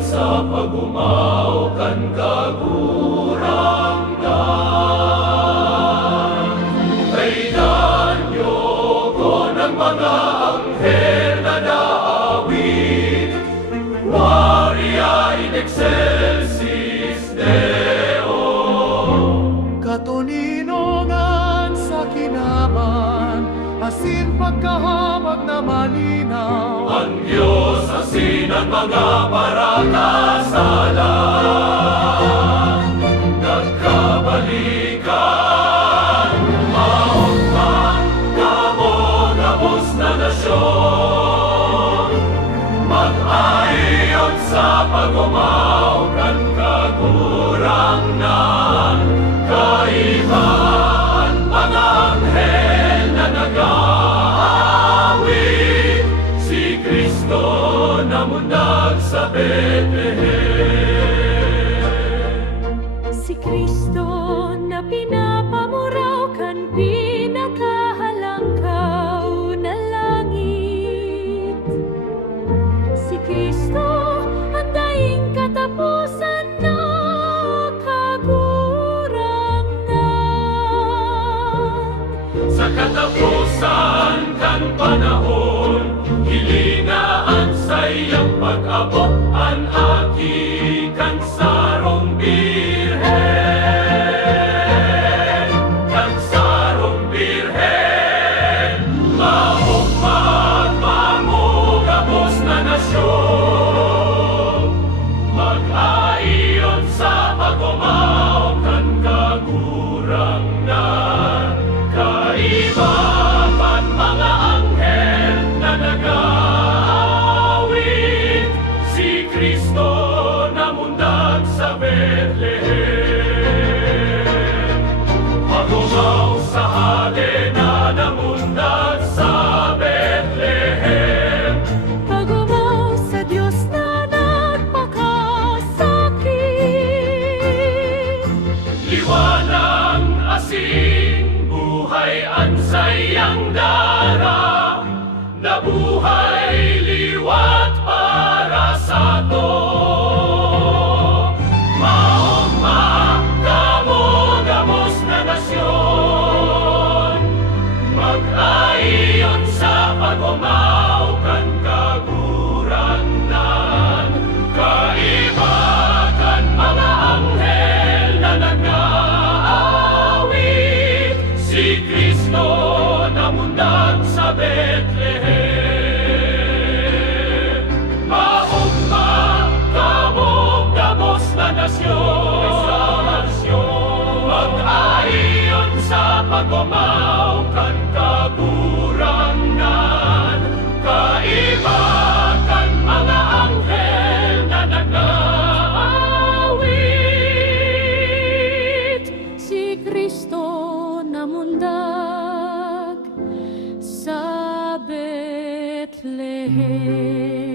sa pagumaw kan kagurangnan. Pagkahamag na malinaw. Ang Diyos asinan mga parakasalan Nagkabalikan Maungman Kamo gabos na nasyon Mag-ayon sa pagumaw Kan kagurangnan Si Kristo na pinapamuraw kan sa iyang pag-abot An aki Nabuhay liwat para sa to. Maugma kamo gamos na nasyon Mag-ayon sa pagumaw kan kagurangnan Kaibakan mga anghel na nag-aawit Si Kristo na mundag sa Bethlehem hear.